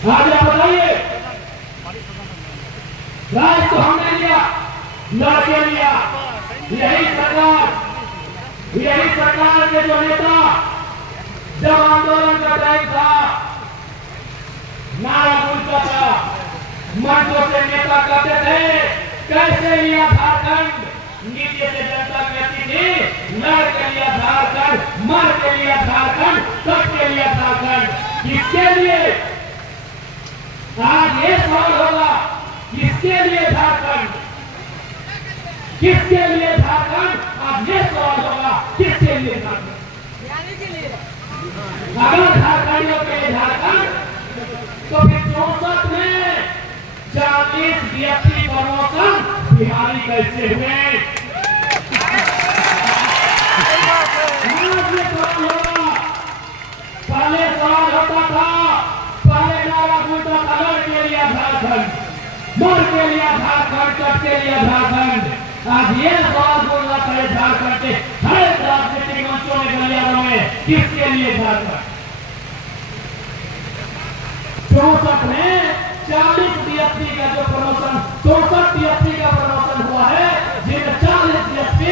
आज आप बताइए, राज तो हमने लिया, लड़के लिया। यही सरकार के जो नेता जब आंदोलन का टाइम था, नारा गूंजता था, मंचों से नेता कहते थे कैसे लिया झारखंड, नीचे से जनता कहती थी लड़ के लिया झारखंड, मर के लिया झारखंड, कट के लिया झारखंड। किसके लिए? आज ये सवाल होगा, किसके लिए झारखंड, किसके लिए झारखंड? आज ये सवाल होगा, किसके लिए झारखंड? अगर झारखंडियों के लिए झारखंड, तो फिर 64 में 40 DSP प्रमोशन बिहारी कैसे हुए? पहले सवाल होता था, पहले नारा गूंजता था लड़ के लिया झारखंड, मर के लिया झारखंड, कट के लिया झारखंड। आज ये सवाल बोलना चाहिए झारखंड के हर राजनीतिक मंचों में, गलियारों में, किसके लिए झारखंड? 64 में 40 DSP का जो प्रमोशन, 64 DSP का प्रमोशन हुआ है, जिनमें 40 DSP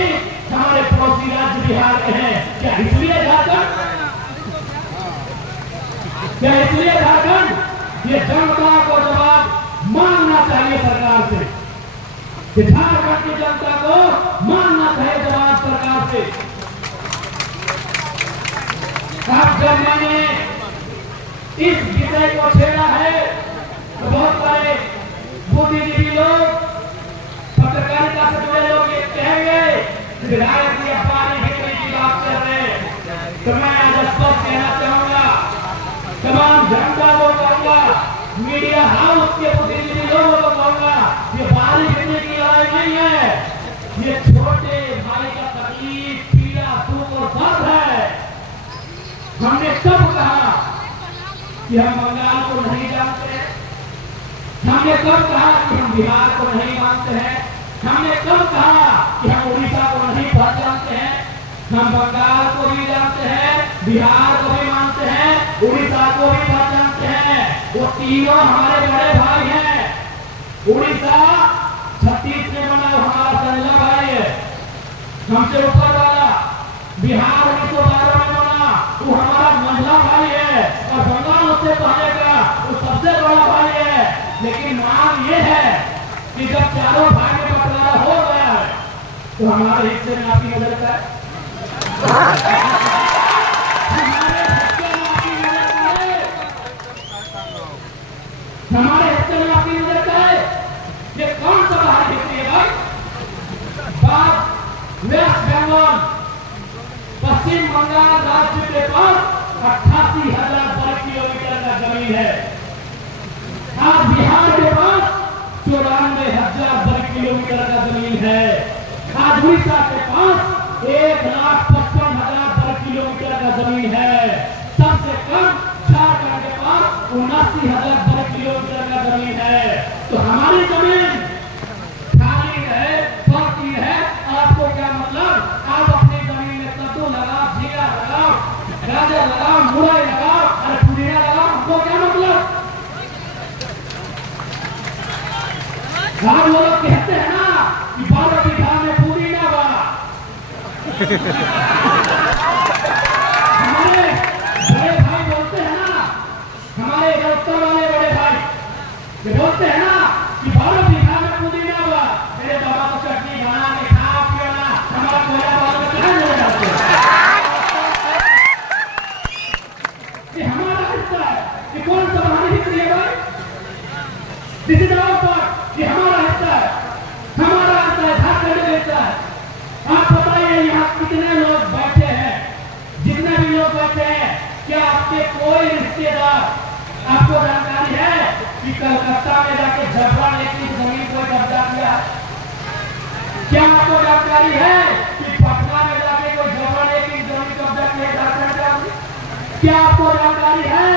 हमारे पड़ोसी राज्य बिहार के हैं। क्या इसलिए झारखंड? क्या इसलिए झारखंड? ये जनता को जवाब मांगना चाहिए सरकार से, कि झारखंड की जनता को मांगना चाहिए जवाब सरकार से। अब जब मैंने इस विषय को छेड़ा है तो बहुत सारे बुद्धिजीवी लोग, पत्रकारिता से जुड़े लोग ये कहेंगे विधायक जी पानी बिक्री की बात कर रहे हैं। तो मैं आज स्पष्ट कहना चाहूंगा, तमाम जनता को कहूंगा, मीडिया हाउस के बुद्धिजीवी लोगों को कहूंगा, ये पानी बिक्री की लड़ाई नहीं है, ये छोटे भाई का तकलीफ, पीड़ा, दुख और दर्द है। हमने कब कहा कि हम बंगाल को नहीं जानते हैं? हमने कब कहा कि हम बिहार को नहीं मानते हैं? हमने कब कहा कि हम उड़ीसा को नहीं पहचानते हैं? हम बंगाल को भी जानते हैं, बिहार को भी मानते हैं, उड़ीसा को भी पहचानते हैं। वो तीनों हमारे बड़े भाई हैं। उड़ीसा 36 में बना, हमारा संजय भाई है, हमसे ऊपर वाला। बिहार 1912 में बना, वो हमारा मंझला भाई है। और बंगाल उससे पहले का वो सबसे बड़ा भाई है। लेकिन मांग ये है कि जब चारों भाई में बंटवारा हो गया है, तो हमारे हिस्से में आपकी नजर का है? हमारे हिस्से में आपकी नजर का है? ये कौन सा बाहर हिस्से है भाई? बात वेस्ट बंगाल, पश्चिम बंगाल राज्य के पास 88,000 वर्ग किलोमीटर का जमीन है। आज बिहार के पास 94,000 वर्ग किलोमीटर का जमीन है। आज उड़ीसा के पास 1,55,000 वर्ग किलोमीटर का जमीन है। सबसे कम झारखंड के पास 79,000 वर्ग किलोमीटर का जमीन है। तो हमारी जमीन खाली है, फर्जी है। आपको क्या मतलब? आप अपनी जमीन में कद्दू लगाओ, झींगा लगाओ, गाजर लगाओ, मुरई लगाओ, अरे पुदीना लगाओ, हमको क्या मतलब? आप लोग कहते हैं ना कि 12 बीघा में पुदीना बा। हमारे बड़े भाई बोलते हैं ना, हमारे उत्तर वाले बड़े भाई ये बोलते हैं ना कि 12 बीघा में पुदीना बा। मेरे बाबा को चटनी बना के खा पिया, हमारा कोयला बाबा में क्या ले जाते हैं? ये हमारा हिस्सा है। ये कौन सा हमारी हिस्सा है भाई? This is our part. ये हमारा हिस्सा है, हमारा हिस्सा है, झारखंड का हिस्सा है। आप बताइए यहाँ कितने लोग बैठे हैं? जितने भी लोग बैठे हैं, क्या आपके कोई रिश्तेदार, आपको जानकारी है कि कलकत्ता में जाके झगड़ा लेके जमीन को कब्जा किया? क्या आपको जानकारी है कि पटना में जाके कोई झगड़ा लेके जमीन कब्जा किया झारखंड का? क्या आपको जानकारी है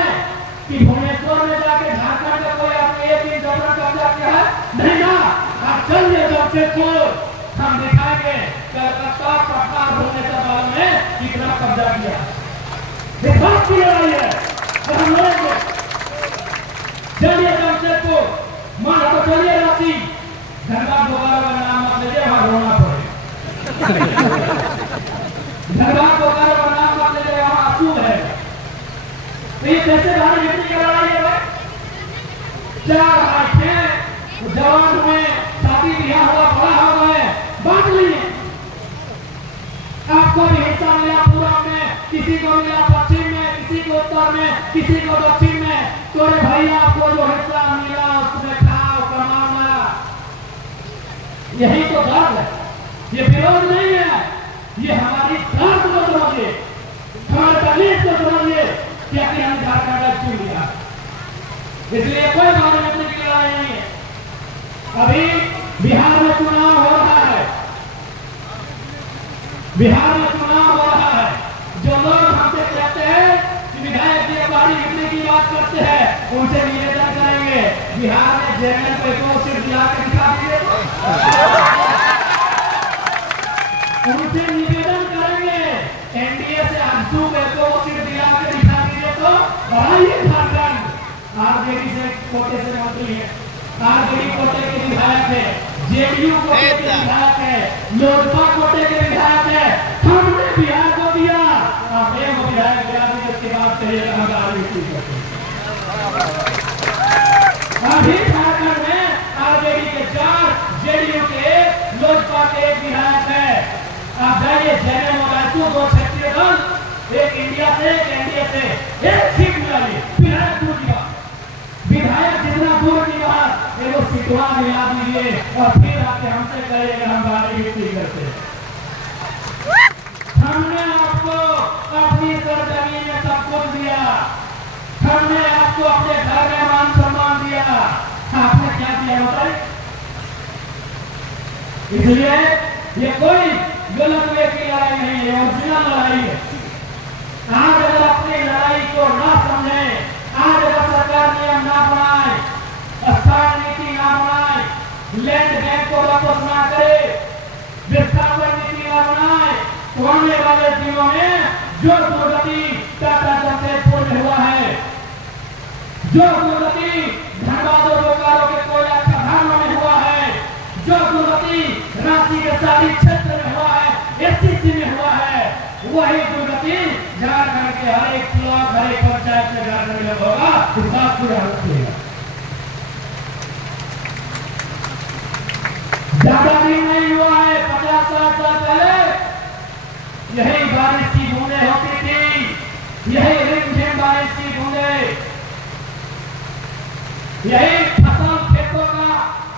कि भुवनेश्वर में जाके झारखंड का कोई आपने एक दिन जमीन कब्जा किया है? नहीं ना। आप चलिए जमशेदपुर, हम दिखाएंगे कलकत्ता, पटना, भुवनेश्वर में कितना कब्जा किया। ये बात की लड़ाई है। हम लोग तो ये कैसे भारत विरोधी की लड़ाई है भाई? 4 भाई थे, जवान हुए, शादी ब्याह हुआ, बड़ा हो गए, बांट लिए। आपको भी हिस्सा मिला पूरब में, किसी को मिला पश्चिम में, किसी को उत्तर में, किसी को दक्षिण में। तो भैया आपको जो हिस्सा मिला उसमें खाओ, कमाओ। यही तो दर्द है, ये विरोध नहीं है, ये हमारी दर्द को समझिए, हमारे तकलीफ को समझिए कि अपनी हम झारखंड क्यों लिया। इसलिए कोई बात की लड़ाई नहीं है। अभी बिहार में चुनाव हो रहा है, बिहार में चुनाव हो रहा है। जो लोग हमसे कहते हैं कि विधायक जी बारी गिरने की बात करते हैं, उनसे निवेदन करेंगे बिहार में जेएमएल को एक और सीट दिला के दिखा दीजिए। उनसे निवेदन करेंगे एनडीए से आंसू को एक और सीट दिला के दिखा दीजिए तो बढ़ाइए झारखंड। आरजेडी से कोटे से मंत्री है, आरजेडी कोटे के विधायक है, जेडीयू कोटे के विधायक है, लोजपा कोटे के विधायक है। हमने बिहार को दिया, आप एक विधायक दिला दीजिए, उसके बाद कहिएगा हम राजनीति करते हैं। अभी झारखंड में आरजेडी के 4, जेडीयू के, लोजपा के 1 विधायक है। आप जाइए जैने मोबाइल 2 क्षेत्रीय दल, एक इंडिया से, एक एनडीए से, एक सीट मिलाइए, विधायक दूर की बात, विधायक जितना दूर की बात, वो सीटवा मिला दीजिए और फिर आके हमसे कहेगा हम राजनीति करते हैं। हमने आपको अपनी सरजमीन में सब कुछ दिया, हमने आपको अपने घर में मान सम्मान दिया, आपने क्या किया बताइए? इसलिए ये कोई गलत वे की लड़ाई नहीं है, ओरिजिनल लड़ाई है। आज अगर अपनी लड़ाई को ना समझे, आज अगर सरकार नियम ना बनाए, स्थान नीति ना बनाए, लैंड बैंक को वापस ना करे, विस्थापन नीति ना बनाए, तो आने वाले दिनों में जो दुर्गति टाटा जमशेदपुर में हुआ है, जो दुर्गति धनबाद और बोकारो के कोयला खदानों में हुआ है, जो दुर्गति रांची के शहरी क्षेत्र में हुआ है, एससीसी में हुआ है, वही दुर्गति झारखंड के हर एक ब्लॉक, हर एक पंचायत में झारखंड में होगा। इस बात को ध्यान रखिएगा। ज्यादा दिन नहीं हुआ है, 50-60 साल पहले यही बारिश की बूंदें होती थी, यही रिमझिम बारिश की बूंदें, यही फसल खेतों का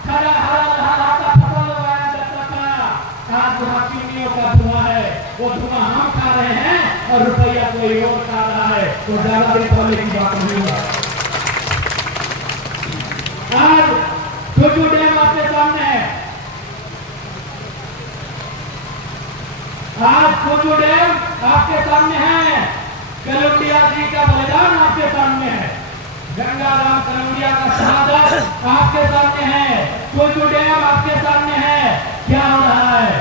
हरा हरा फसल उगाया जाता था। आज वहाँ चीनियों का धुआं है, वो धुआं हम खा रहे हैं और रुपया कोई और खा रहा है। तो ज्यादा दिन पहले की बात नहीं है। आज टूटू डैम आपके सामने है, आज टूटू डैम आपके सामने है, कलुंडिया जी का बलिदान आपके सामने है, गंगाराम कलुंडिया का शहादत आपके सामने है, टूटू डैम आपके सामने है। क्या हो रहा है?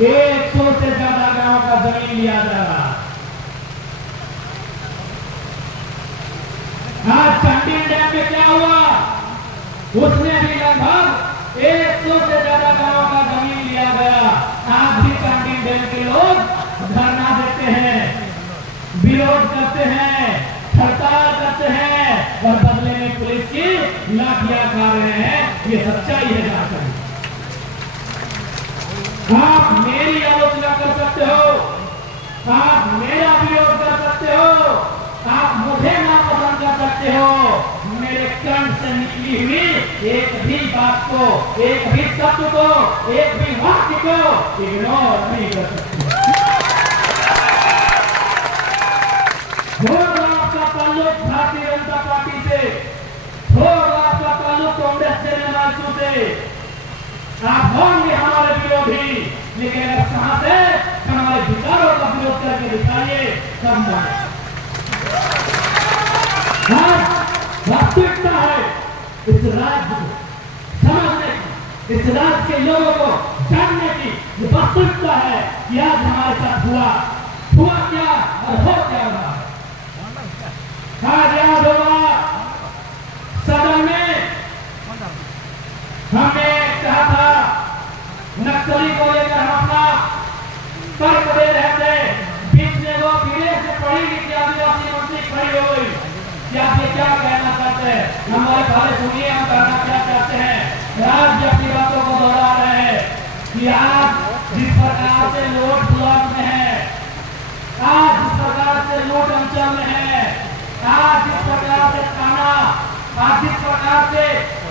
100 से ज्यादा गांव का जमीन लिया जा रहा। आज चंडील डैम में क्या हुआ? उसमें भी लगभग 100 से ज्यादा गांव का जमीन लिया गया। आज भी चंडील डैम के लोग धरना देते हैं, विरोध करते हैं, हड़ताल करते हैं और बदले में पुलिस की लाठियां खा रहे हैं। ये सच्चाई है झारखंड। आप मेरी आलोचना कर सकते हो, आप मेरा विरोध कर सकते हो, आप मुझे नापसंद कर सकते हो, मेरे कंठ से निकली हुई एक भी बात को, एक भी शब्द को, एक भी वाक्य को इग्नोर नहीं कर सकते। होगा आपका ताल्लुक भारतीय जनता पार्टी से, होगा आपका ताल्लुक कांग्रेस से, नेमांसू से, आप होंगे हमारे विरोधी, लेकिन अगर कहां से हमारे विचारों का विरोध करके दिखाइए तब वास्तविकता है इस राज्य को समझने की, इस राज्य के लोगों को जानने की जो वास्तविकता है कि आज हमारे साथ हुआ क्या और हो क्या रहा। आज याद होगा सदन में हमने कहा था नक्सली को लेकर हम अपना तर्क दे रहे थे, बीच में वो विदेश से पढ़ी लिखी आदिवासी मंत्री है। हमारे पहले सुनिए हम कहना क्या चाहते हैं। राज्य अपनी बातों को दोहरा रहे हैं कि आज जिस प्रकार से लूट ब्लॉक में है, आज जिस प्रकार से लूट अंचल में है, आज जिस प्रकार से थाना, आज जिस प्रकार से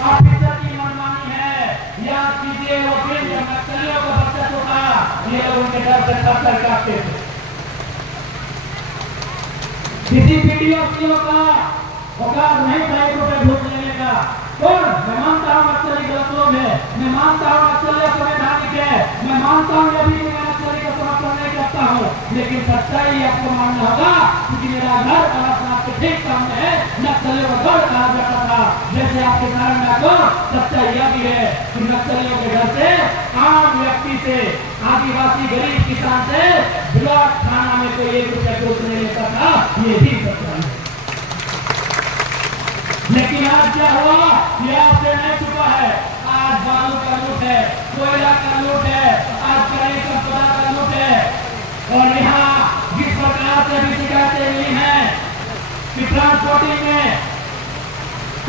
ऑफिसर की मनमानी है, याद कीजिए वो दिन जब नक्सलियों का वर्चस्व था, ये लोग उनके डर से पत्थर काटते थे। किसी पीडीओ का औकात नहीं था ₹1 घूस लेने का। और मैं मानता हूँ नक्सली गलत लोग है, मैं मानता हूँ नक्सली असंवैधानिक है, मैं मानता हूँ अभी भी मैं नक्सली का समर्थन नहीं करता हूँ, लेकिन सच्चाई आपको मानना होगा क्योंकि मेरा घर अनाथ के ठीक सामने है, नक्सलियों का घर कहा जाता था। जैसे आपके सामने को सच्चाई यह भी है कि नक्सलियों के घर से, आम व्यक्ति से, आदिवासी गरीब किसान से ब्लॉक थाना में कोई ₹1 घूस नहीं लेता था, ये भी सच्चाई है। लेकिन आज क्या हुआ, ये आपसे नहीं छुपा है। आज बालू का लूट है, कोयला का लूट है, आज कई संपदा का लूट है। और यहाँ जिस प्रकार से भी शिकायतें मिली हैं कि ट्रांसपोर्टिंग में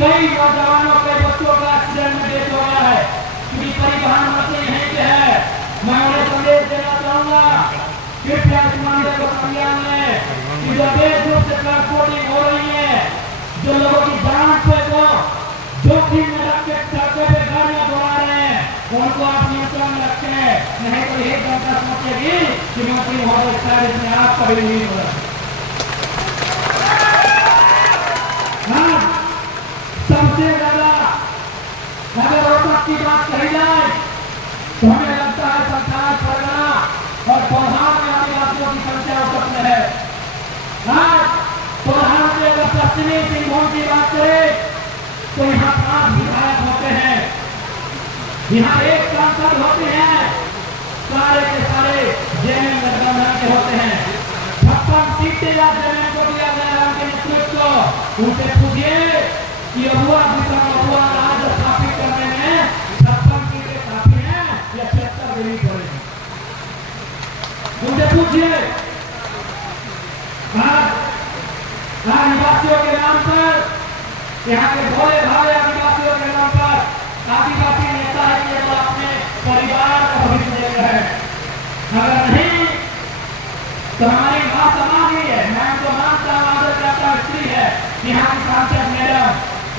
कई नौजवानों के बच्चों का एक्सीडेंट में डेथ हो गया है, क्योंकि परिवहन मंत्री यहीं पे है। मैं उन्हें संदेश देना चाहूंगा, कृपया इस मामले को संज्ञान लें कि जब बेरूप से ट्रांसपोर्टिंग हो रही है, जो लोगों की जान पे को जोखिम में रख के सड़कों पे गाड़ियां दौड़ा रहे हैं, उनको आप नियंत्रण में रखें। नहीं तो एक जनता सोचेगी कि मंत्री महोदय शायद इसमें आप कभी नहीं हो रहा। सबसे ज्यादा अगर रोहतक की बात कही जाए तो हमें लगता है संथाल परगना और प्रधान में आदिवासियों की संख्या औसत में है। आज प्रधान से अगर पश्चिमी सिंहभूम की बात करें तो यहाँ 5 विधायक होते हैं, यहाँ 1 सांसद होते हैं, सारे के सारे जेएमएम गठबंधन के होते हैं। 56 सीटें या जेएमएम को दिया गया उनके नेतृत्व। उनसे पूछिए कि अबुआ राज स्थापित करने में 56 सीटें काफी हैं या 76 देनी पड़ेगी। उनसे पूछिए। आदिवासियों के नाम पर, यहाँ के भोले भाले आदिवासियों के नाम पर आदिवासी नेता है कि वो अपने परिवार का भविष्य देख रहे हैं। अगर नहीं तो हमारी माँ समाज ही है, मैं तो मानता हूँ आदर करता हूँ स्त्री है, यहाँ की सांसद मैडम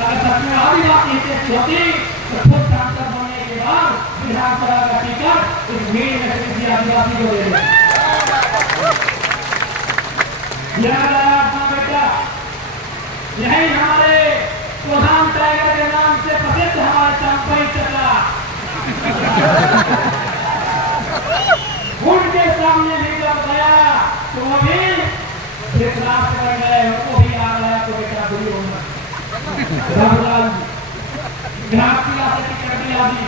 अगर सच में आदिवासी हितैषी होती तो खुद सांसद बनने के बाद विधानसभा का टिकट इस भीड़ में से किसी आदिवासी को दे देती। बेटा यही हमारे प्रधान टाइगर के नाम से प्रसिद्ध हमारे चंपई चचा उनके सामने भी जब गया तो वो भी विश्वास कर गए, उनको भी आ गया तो बेटा बुरी होना से टिकट दिया दी।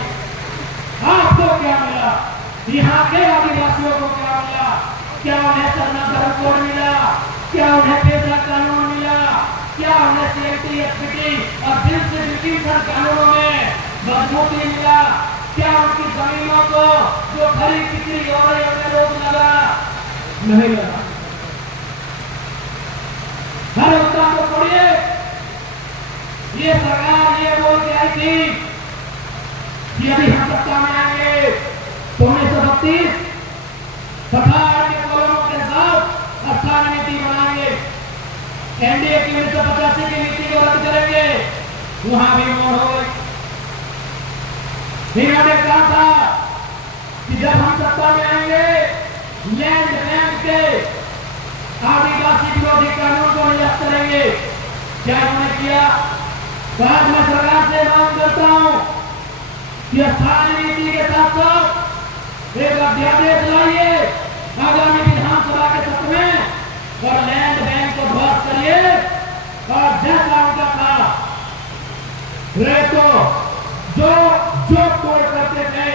आपको क्या मिला, यहाँ के आदिवासियों को क्या मिला, क्या उन्हें सरना धर्म कोड मिला, क्या उन्हें पेशा कानून मिला, क्या उन्हें सीएमटी एसपीटी और फिर से विकिरण कानूनों में मजबूती मिला, क्या उनकी जमीनों को जो खरीद बिक्री हो रही है उन्हें रोक लगा? नहीं लगा। हर उत्तर को पढ़िए। ये सरकार ये बोल के आई थी कि अभी हम सत्ता में आएंगे तो 1932 सरकार के कॉलमों के साथ 18 नीति बनाएंगे, एनडीए की 1985 की नीति को रद्द करेंगे। वहां भी मोड़ हो गई। इन्होंने कहा था कि जब हम सत्ता में आएंगे लैंड बैंक के आदिवासी विरोधी कानून को निरस्त करेंगे। क्या उन्होंने किया? आज मैं सरकार से मांग करता हूं कि स्थानीय नीति के साथ साथ एक अध्यादेश लाइए आगामी विधानसभा के सत्र में और लैंड बैंक को ध्वस्त करिए और जैसा उनका था रेतो जो तोड़ करते थे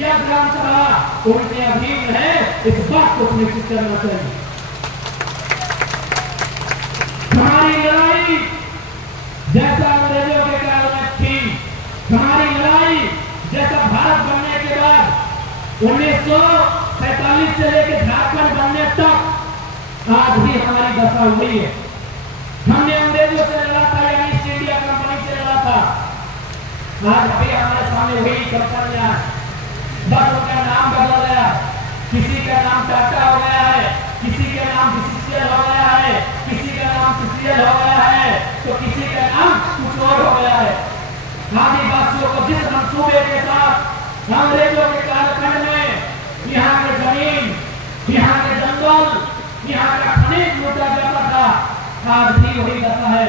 यह ग्राम सभा उनके अधीन है, इस बात को सुनिश्चित करना चाहिए। हमारी लड़ाई जैसा अंग्रेजों के काल में थी, हमारी लड़ाई जैसा भारत बनने के बाद 1947 से लेकर झारखंड बनने तक आज भी हमारी दशा हुई है। हमने अंग्रेजों से लड़ा था, यानी ईस्ट इंडिया कंपनी आज भी हमारे सामने वही कंपनियां, बस उनका नाम बदल गया, किसी का नाम टाटा हो गया है, किसी का नाम बीसीसीएल हो गया है, किसी का नाम सीसीएल हो गया है, तो किसी का नाम कुछ और हो गया है। आदिवासियों को जिस मंसूबे के साथ अंग्रेजों के कालखंड में यहाँ के जमीन, यहाँ के जंगल, यहाँ का खनिज लूटा जाता था, आज भी वही दशा है।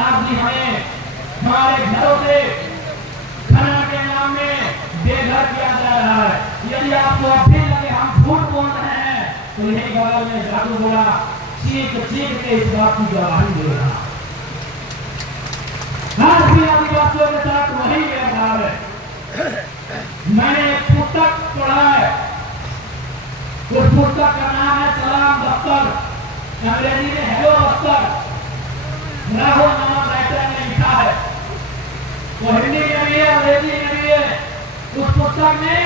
आज भी हमें हमारे घरों से खनन के नाम में बेघर किया जा रहा है। यदि आपको अभी लगे हम झूठ बोल रहे हैं तो यही बगल में जादू बोला चीख चीख के इस बात की गवाही दे रहा। आज भी आदिवासियों के साथ वही व्यवहार है। मैंने एक पुस्तक पढ़ा है, उस पुस्तक का नाम है सलाम दफ्तर, अंग्रेजी में हेलो दफ्तर। राहुल नामक राइटर ने लिखा है, वो हिंदी में भी है, अंग्रेजी में भी है। उस पुस्तक में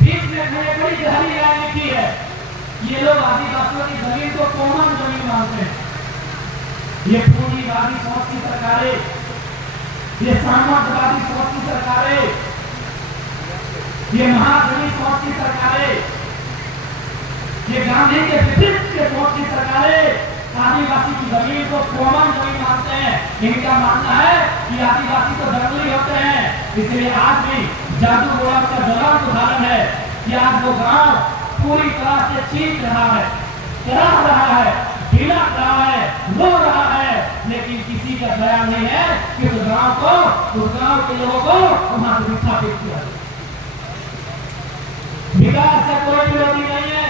बीच में बड़ी गहरी राय लिखी है। ये लोग आदिवासियों की जमीन को कॉमन जमीन मानते हैं। ये पूंजीवादी सोच की सरकारें, ये साम्राज्यवादी सोच की सरकारें, ये महाजनी सोच की सरकारें, ये गांधी के विपरीत के सोच की सरकारें आदिवासी की जमीन को कॉमन जमीन मानते हैं। इनका मानना है कि आदिवासी तो जंगली होते हैं, इसलिए आज भी जादू गोला का ज्वलंत उदाहरण है कि आज वो गांव पूरी तरह से चीख रहा है, तड़प रहा है, बिलख रहा है, रो रहा है, लेकिन किसी का बयान नहीं है कि उस गांव को, उस गांव के लोगों को वहां से विस्थापित किया। विकास का कोई विरोधी नहीं है,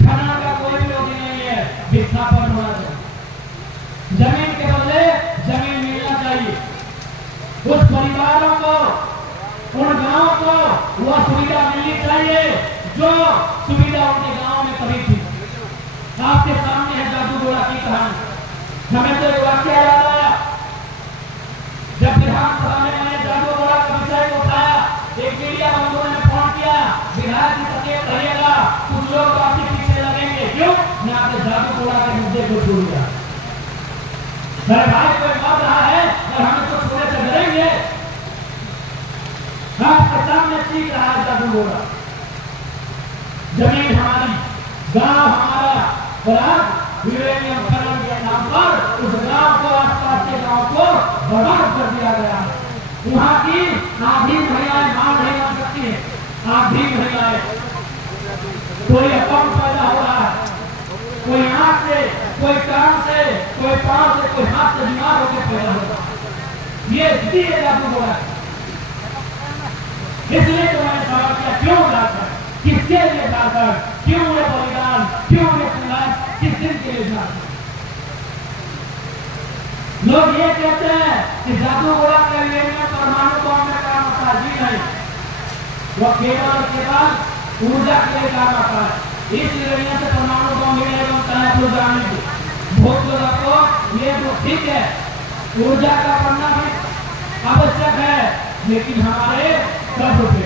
खनन का कोई विरोधी नहीं है, विस्थापन होना चाहिए। जमीन के बदले जमीन मिलना चाहिए। उस परिवारों को, उन गांवों को वह सुविधा मिलनी चाहिए जो सुविधा उनके गांव में कभी थी। आपके सामने है जादू गोला की कहानी। हमें तो एक वाक्य याद आया, जब विधानसभा में मैंने जादू गोला का विषय को उठाया, एक मीडिया बंधुओं ने फोन किया, विधायक जी सचेत रहिएगा, कुछ लोग आपके पीछे लगेंगे। क्यों? मैं आपके जादू गोला के मुद्दे को छोड़ दिया। मेरे भाई कोई मर रहा है और हमें तो छोड़ने से डरेंगे? आपके सामने चीख रहा है जादू गोला। जमीन हमारी, गांव हमारा, और आज यूरेनियम खनन के नाम पर उस गांव को, आसपास के गांव को बर्बाद कर दिया गया है। वहां की आधी महिलाएं मां नहीं बन सकती है, आधी महिलाएं। कोई अपंग पैदा हो रहा है, कोई आंख से, कोई कान से, कोई पांव से, कोई हाथ से बीमार होकर पैदा हो रहा है। ये स्थिति है जादू गोला। इसलिए तो मैंने सवाल किया, क्यों डालकर, किसके लिए डालकर, क्यों ये बलिदान, क्यों ये संघर्ष, किस दिन के लिए डालकर? लोग ये कहते हैं कि जादू गोला के लिए परमाणु बम में काम आता है। जी नहीं, वो केवल ऊर्जा के लिए काम आता है। इस यूरेनियम से परमाणु बम मिलेगा तैयार जाने की बहुत लोगों को ये तो ठीक है, ऊर्जा का बनना भी आवश्यक है, लेकिन हमारे गर्भ पे,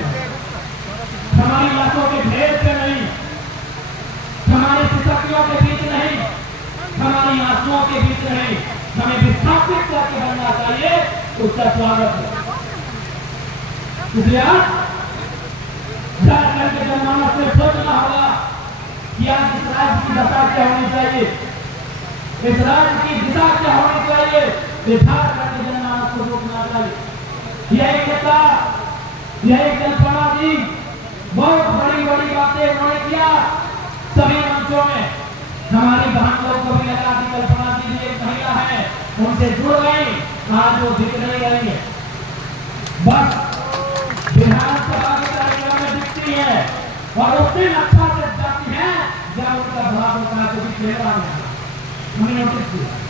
हमारी लाशों के ढेर पे नहीं, हमारी सिसकियों के बीच नहीं, हमारी आंसुओं के बीच नहीं, हमें विस्थापित करके बनना चाहिए। उसका स्वागत है। इसलिए झारखंड के जनमानस में सोचना होगा कि आज इस राज्य की दशा क्या होनी चाहिए, इस राज्य की दिशा क्या होनी चाहिए। झारखंड के जनमानस को सोचना चाहिए। यही नेता, यही कल्पना जी बहुत बड़ी बड़ी बातें उन्होंने किया सभी मंचों में। हमारी बहन लोग को भी लगा कि कल्पना जी एक महिला है, उनसे जुड़ गई, आज वो दिख नहीं रही है, बस विधानसभा के कार्यक्रम में दिखती है और उस दिन अच्छा से जाती है जब उनका भाव होता है, तो भी चेहरा नहीं। हमने नोटिस किया।